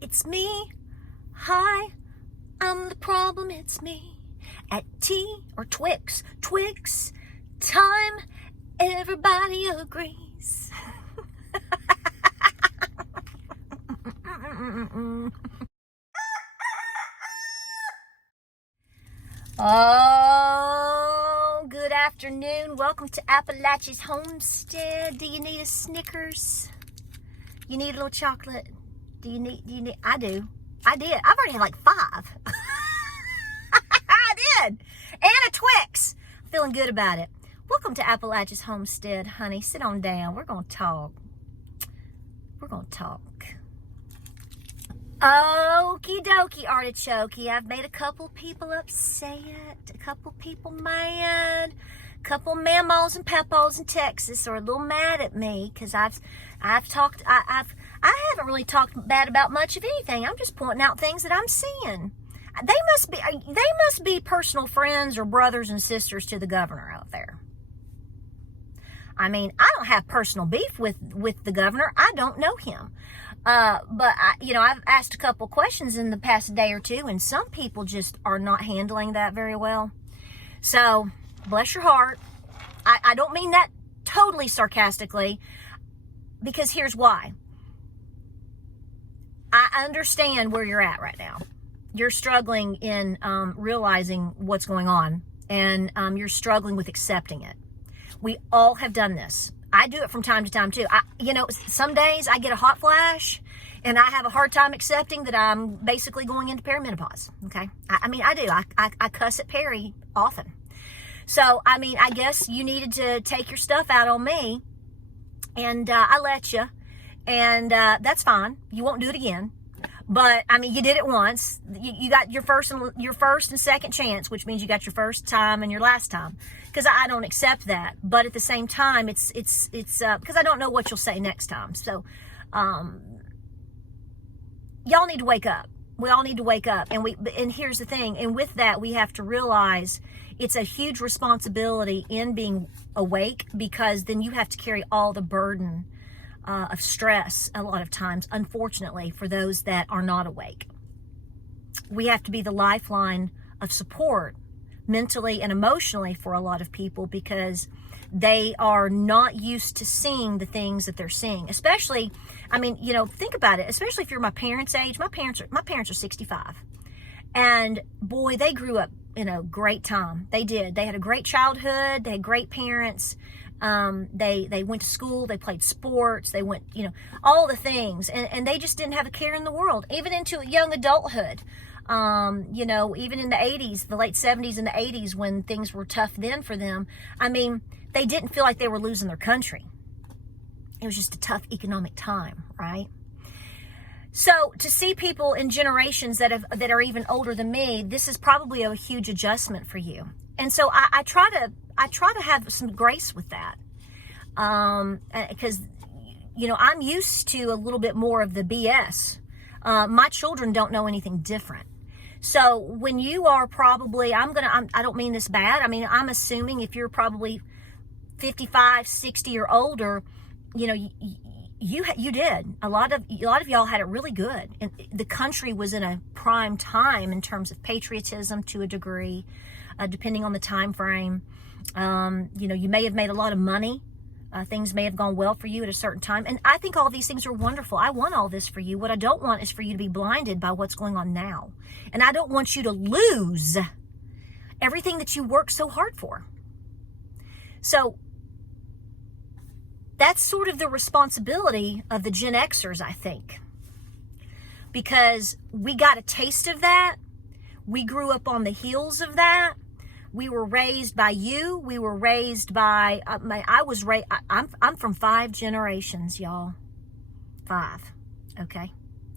It's me. Hi, I'm the problem, it's me. At T or Twix time, everybody agrees. Oh, good afternoon. Welcome to Appalachia's Homestead. Do you need a Snickers? You need a little chocolate? Do you need, I do. I did. I've already had like 5. I did. And a Twix. Feeling good about it. Welcome to Appalachia's Homestead, honey. Sit on down. We're going to talk. Okie dokie, artichokey. I've made a couple people upset, a couple people mad, a couple mammas and papas in Texas are a little mad at me because I haven't really talked bad about much of anything. I'm just pointing out things that I'm seeing. They must be personal friends or brothers and sisters to the governor out there. I mean, I don't have personal beef with the governor. I don't know him. But I've asked a couple questions in the past day or two, and some people just are not handling that very well. So, bless your heart. I don't mean that totally sarcastically, because here's why. I understand where you're at right now. You're struggling in realizing what's going on, and you're struggling with accepting it. We all have done this. I do it from time to time too. Some days I get a hot flash and I have a hard time accepting that I'm basically going into perimenopause. Okay. I do. I cuss at Perry often. So, I guess you needed to take your stuff out on me, and I let you, and that's fine. You won't do it again. But you did it once. You got your first and second chance, which means you got your first time and your last time. Because I don't accept that. But at the same time, it's because I don't know what you'll say next time. So, y'all need to wake up. We all need to wake up. And here's the thing. And with that, we have to realize it's a huge responsibility in being awake, because then you have to carry all the burden of stress a lot of times, unfortunately, for those that are not awake. We have to be the lifeline of support mentally and emotionally for a lot of people, because they are not used to seeing the things that they're seeing. Especially, think about it, especially if you're my parents' age. My parents are 65. And boy, they grew up in a great time. They did. They had a great childhood. They had great parents. They went to school, they played sports, they went, all the things, and they just didn't have a care in the world, even into young adulthood. Even in the 80s, the late 70s and the 80s, when things were tough then for them, they didn't feel like they were losing their country. It was just a tough economic time, right? So to see people in generations that are even older than me, this is probably a huge adjustment for you. And so I try to have some grace with that, because I'm used to a little bit more of the BS. My children don't know anything different. So when you are probably, I don't mean this bad. I'm assuming if you're probably 55, 60 or older, you did. A lot of y'all had it really good, and the country was in a prime time in terms of patriotism to a degree, depending on the time frame. You may have made a lot of money. Things may have gone well for you at a certain time. And I think all these things are wonderful. I want all this for you. What I don't want is for you to be blinded by what's going on now. And I don't want you to lose everything that you worked so hard for. So that's sort of the responsibility of the Gen Xers, I think. Because we got a taste of that. We grew up on the heels of that. We were raised by you. We were raised by, I'm from 5 generations, y'all. 5, okay?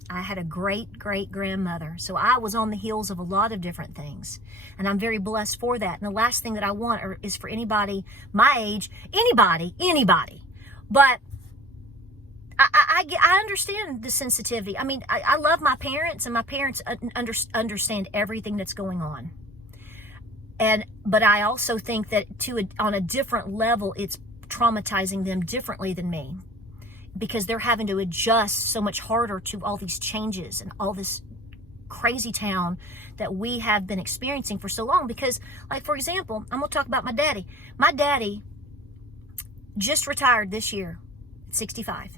I had a great-great-grandmother. So I was on the heels of a lot of different things. And I'm very blessed for that. And the last thing that I want is for anybody my age, anybody. But I understand the sensitivity. I love my parents, and my parents understand everything that's going on. But I also think that on a different level, it's traumatizing them differently than me. because they're having to adjust so much harder to all these changes and all this crazy town that we have been experiencing for so long. Because, like, for example, I'm going to talk about my daddy. My daddy just retired this year at 65.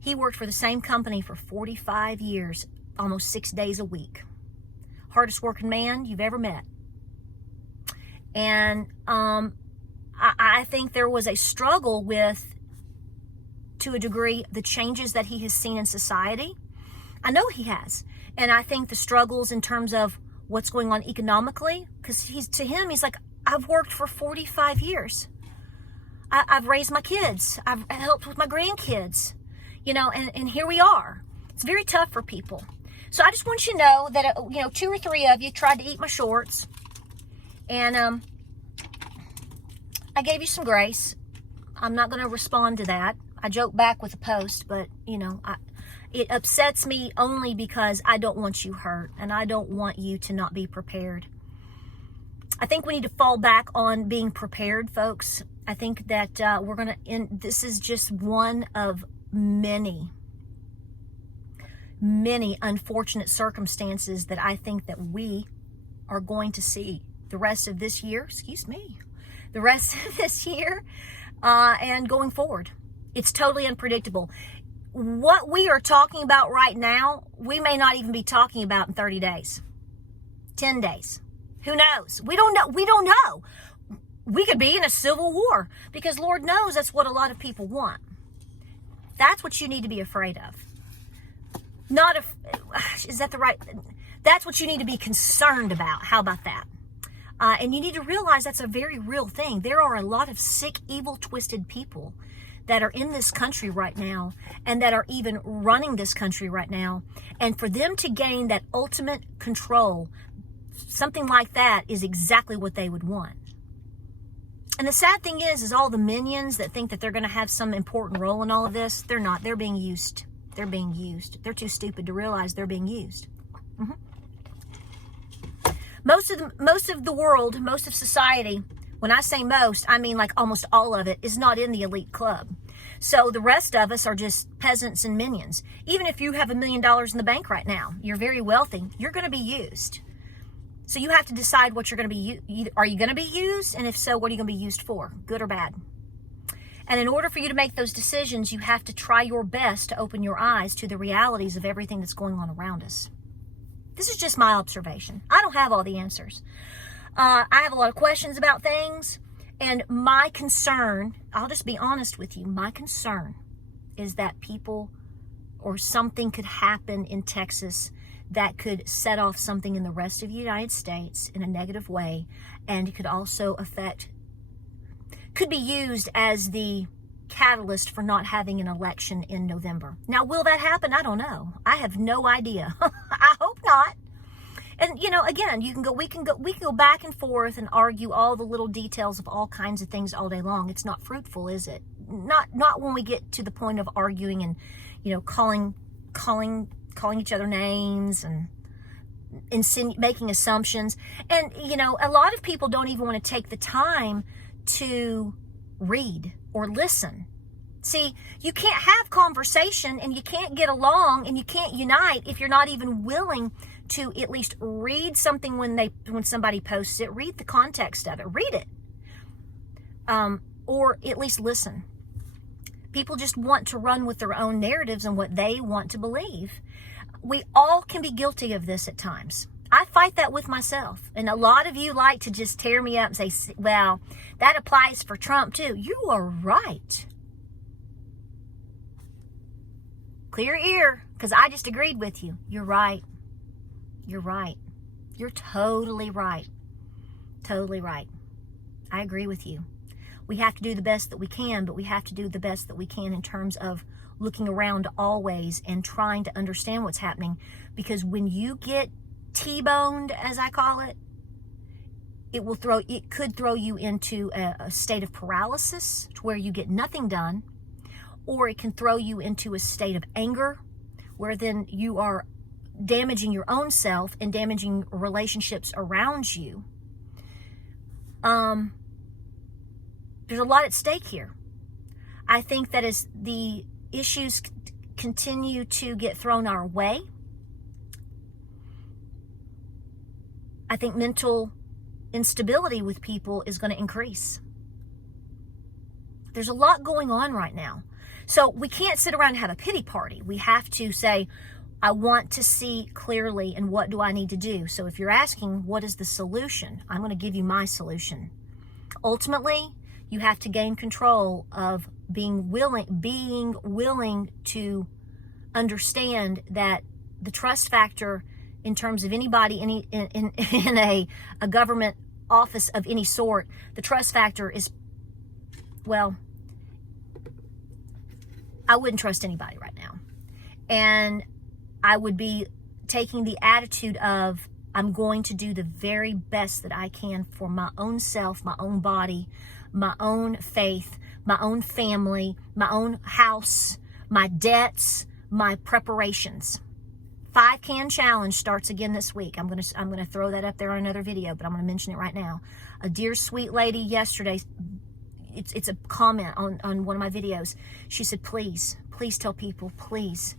He worked for the same company for 45 years, almost 6 days a week. Hardest working man you've ever met. And I think there was a struggle with, to a degree, the changes that he has seen in society. I know he has. And I think the struggles in terms of what's going on economically, because to him, he's like, I've worked for 45 years. I've raised my kids. I've helped with my grandkids, and here we are. It's very tough for people. So I just want you to know that, 2 or 3 of you tried to eat my shorts, and I gave you some grace. I'm not going to respond to that. I joke back with a post, but, it upsets me only because I don't want you hurt, and I don't want you to not be prepared. I think we need to fall back on being prepared, folks. I think that this is just one of many unfortunate circumstances that I think that we are going to see the rest of this year, and going forward. It's totally unpredictable. What we are talking about right now, we may not even be talking about in 30 days, 10 days. Who knows? We don't know. We could be in a civil war, because Lord knows that's what a lot of people want. That's what you need to be afraid of. That's what you need to be concerned about. How about that? And you need to realize that's a very real thing. There are a lot of sick, evil, twisted people that are in this country right now, and that are even running this country right now. And for them to gain that ultimate control, something like that is exactly what they would want. And the sad thing is all the minions that think that they're going to have some important role in all of this, they're not. They're being used. They're being used. They're too stupid to realize they're being used. Most of the world, most of society, when I say most, I mean like almost all of it, is not in the elite club. So the rest of us are just peasants and minions. Even if you have $1 million in the bank right now, you're very wealthy, you're going to be used. So you have to decide what you're going to be. Are you going to be used? And if so, what are you going to be used for? Good or bad? And in order for you to make those decisions, you have to try your best to open your eyes to the realities of everything that's going on around us. This is just my observation. I don't have all the answers. I have a lot of questions about things, and my concern, I'll just be honest with you, my concern is that people or something could happen in Texas that could set off something in the rest of the United States in a negative way, and it could also could be used as the catalyst for not having an election in November. Now, will that happen? I don't know. I have no idea. I hope not. And, again, we can go back and forth and argue all the little details of all kinds of things all day long. It's not fruitful, is it? Not when we get to the point of arguing and, calling each other names and making assumptions. And, a lot of people don't even want to take the time to read or listen. See, you can't have conversation, and you can't get along, and you can't unite if you're not even willing to at least read something when somebody posts it. Read the context of it. Read it. Or at least listen. People just want to run with their own narratives and what they want to believe. We all can be guilty of this at times. I fight that with myself. And a lot of you like to just tear me up and say, well, that applies for Trump too. You are right. Clear your ear, because I just agreed with you. You're right. You're right. You're totally right. Totally right. I agree with you. We have to do the best that we can, but we have to do the best that we can in terms of looking around always and trying to understand what's happening. Because when you get T-boned, as I call it, it could throw you into a state of paralysis to where you get nothing done, or it can throw you into a state of anger, where then you are damaging your own self and damaging relationships around you. There's a lot at stake here. I think that if issues continue to get thrown our way, I think mental instability with people is going to increase. There's a lot going on right now. So we can't sit around and have a pity party. We have to say, I want to see clearly, and what do I need to do? So if you're asking, what is the solution? I'm going to give you my solution. Ultimately, you have to gain control of being willing to understand that the trust factor in terms of anybody in a government office of any sort, the trust factor is, well, I wouldn't trust anybody right now. And I would be taking the attitude of, I'm going to do the very best that I can for my own self, my own body, my own faith, my own family, my own house, my debts, my preparations. 5-can challenge starts again this week. I'm gonna throw that up there on another video, but I'm gonna mention it right now. A dear sweet lady yesterday, it's a comment on one of my videos. She said, please tell people, please.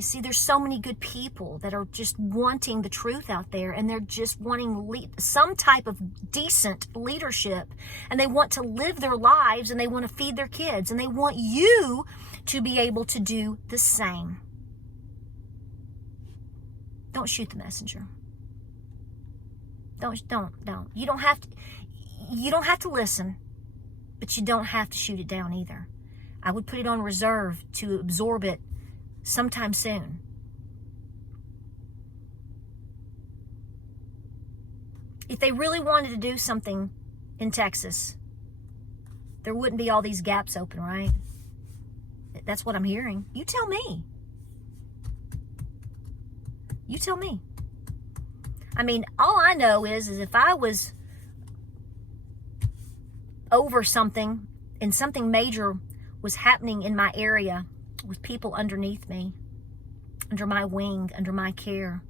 See, there's so many good people that are just wanting the truth out there, and they're just wanting some type of decent leadership, and they want to live their lives, and they want to feed their kids, and they want you to be able to do the same. Don't shoot the messenger. Don't. You don't have to listen, but you don't have to shoot it down either. I would put it on reserve to absorb it sometime soon. If they really wanted to do something in Texas, there wouldn't be all these gaps open, right? That's what I'm hearing. You tell me. You tell me. I mean, all I know is if I was over something and something major was happening in my area with people underneath me, under my wing, under my care,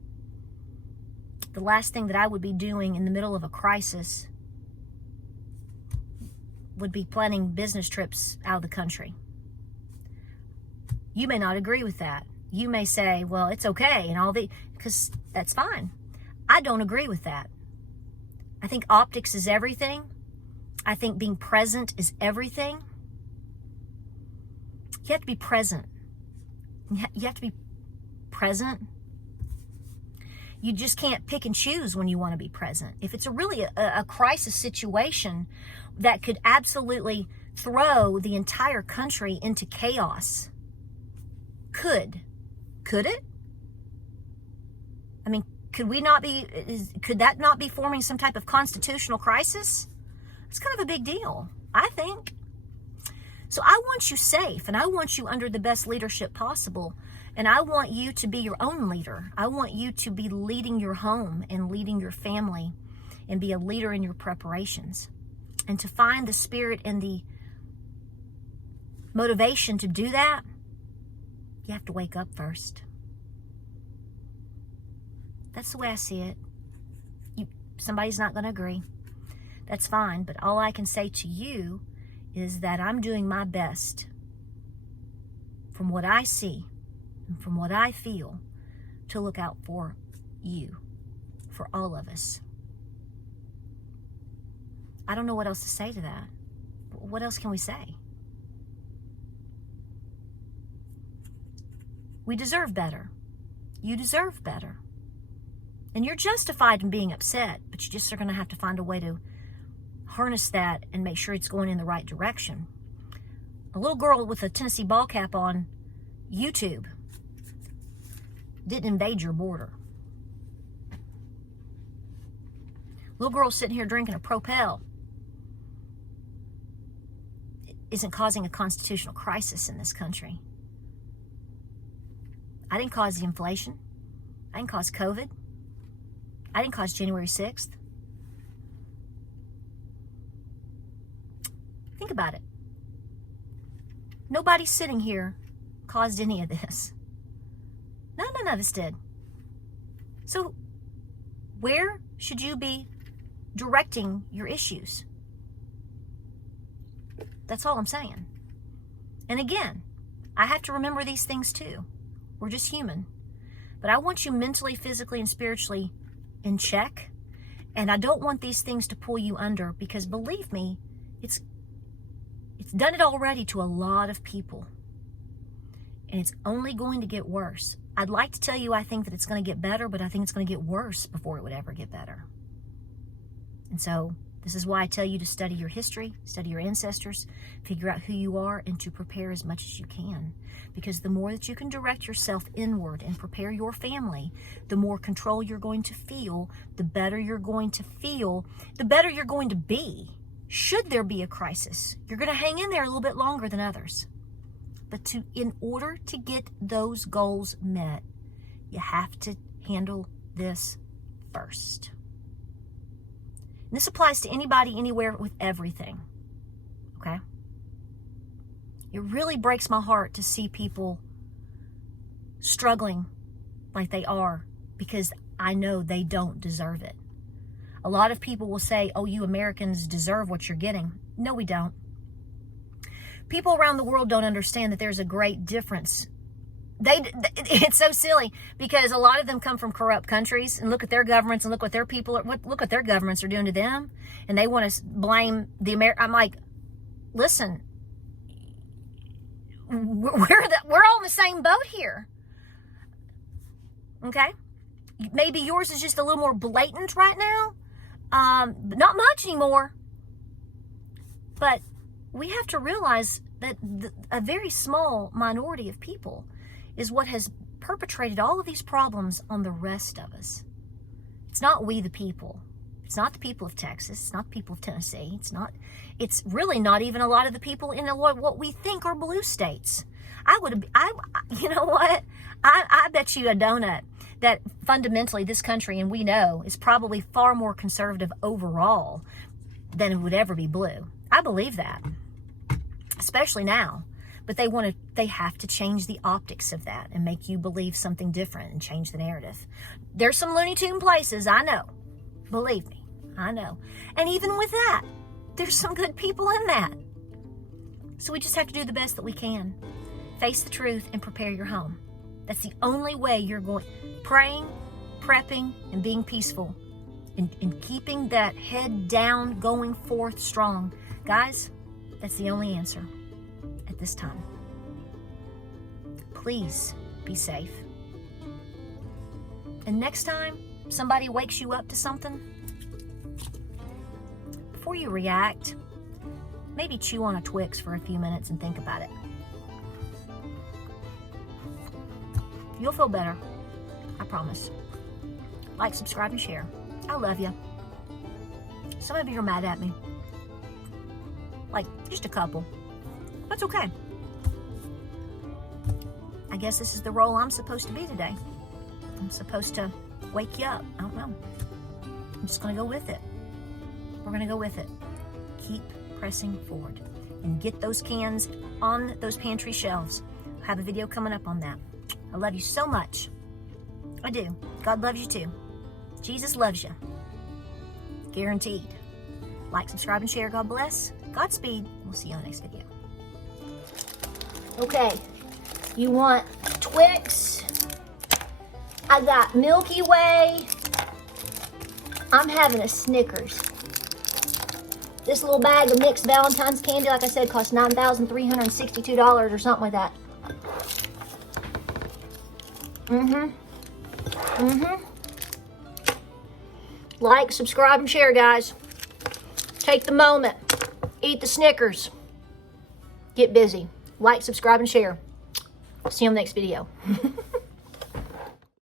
the last thing that I would be doing in the middle of a crisis would be planning business trips out of the country. You may not agree with that. You may say, well, it's okay, and because that's fine. I don't agree with that. I think optics is everything. I think being present is everything. You have to be present. You have to be present. You just can't pick and choose when you want to be present. If it's really a crisis situation that could absolutely throw the entire country into chaos, could it? I mean, could that not be forming some type of constitutional crisis? It's kind of a big deal, I think. So I want you safe, and I want you under the best leadership possible. And I want you to be your own leader. I want you to be leading your home and leading your family and be a leader in your preparations. And to find the spirit and the motivation to do that, you have to wake up first. That's the way I see it. Somebody's not going to agree. That's fine. But all I can say to you is that I'm doing my best from what I see and from what I feel to look out for you, for all of us. I don't know what else to say to that. What else can we say? We deserve better. You deserve better. And you're justified in being upset, but you just are going to have to find a way to harness that and make sure it's going in the right direction. A little girl with a Tennessee ball cap on YouTube didn't invade your border. Little girl sitting here drinking a Propel isn't causing a constitutional crisis in this country. I didn't cause the inflation. I didn't cause COVID. I didn't cause January 6th. Think about it. Nobody sitting here caused any of this. None of us did. So where should you be directing your issues? That's all I'm saying. And again, I have to remember these things too. We're just human. But I want you mentally, physically, and spiritually in check. And I don't want these things to pull you under, because believe me, it's done it already to a lot of people. And it's only going to get worse. I'd like to tell you I think that it's going to get better, but I think it's going to get worse before it would ever get better. And so this is why I tell you to study your history, study your ancestors, figure out who you are, and to prepare as much as you can. Because the more that you can direct yourself inward and prepare your family, the more control you're going to feel, the better you're going to feel, the better you're going to be. Should there be a crisis, you're going to hang in there a little bit longer than others. But in order to get those goals met, you have to handle this first. And this applies to anybody, anywhere, with everything. Okay? It really breaks my heart to see people struggling like they are, because I know they don't deserve it. A lot of people will say, oh, you Americans deserve what you're getting. No, we don't. People around the world don't understand that there's a great difference. It's so silly, because a lot of them come from corrupt countries, and look at their governments and look what their people are, look what their governments are doing to them, and they want to blame the I'm like, listen, we're all in the same boat here. Okay, maybe yours is just a little more blatant right now, but not much anymore. But we have to realize that a very small minority of people is what has perpetrated all of these problems on the rest of us. It's not we the people. It's not the people of Texas. It's not the people of Tennessee. It's really not even a lot of the people in what we think are blue states. You know what? I bet you a donut that fundamentally this country, and we know, is probably far more conservative overall than it would ever be blue. I believe that, especially now. But they have to change the optics of that and make you believe something different and change the narrative. There's some Looney Tune places, I know. Believe me, I know. And even with that, there's some good people in that. So we just have to do the best that we can. Face the truth and prepare your home. That's the only way you're going. Praying, prepping, and being peaceful. And keeping that head down, going forth strong. Guys, that's the only answer at this time. Please be safe. And next time somebody wakes you up to something, before you react, maybe chew on a Twix for a few minutes and think about it. You'll feel better. I promise. Like, subscribe, and share. I love you. Some of you are mad at me. Like, just a couple. That's okay. I guess this is the role I'm supposed to be today. I'm supposed to wake you up. I don't know. I'm just going to go with it. We're going to go with it. Keep pressing forward. And get those cans on those pantry shelves. I have a video coming up on that. I love you so much. I do. God loves you too. Jesus loves you. Guaranteed. Like, subscribe, and share. God bless. Godspeed. We'll see you on the next video. Okay. You want Twix? I got Milky Way. I'm having a Snickers. This little bag of mixed Valentine's candy, like I said, costs $9,362 or something like that. Like, subscribe, and share, guys. Take the moment. Eat the Snickers. Get busy. Like, subscribe, and share. See you on the next video.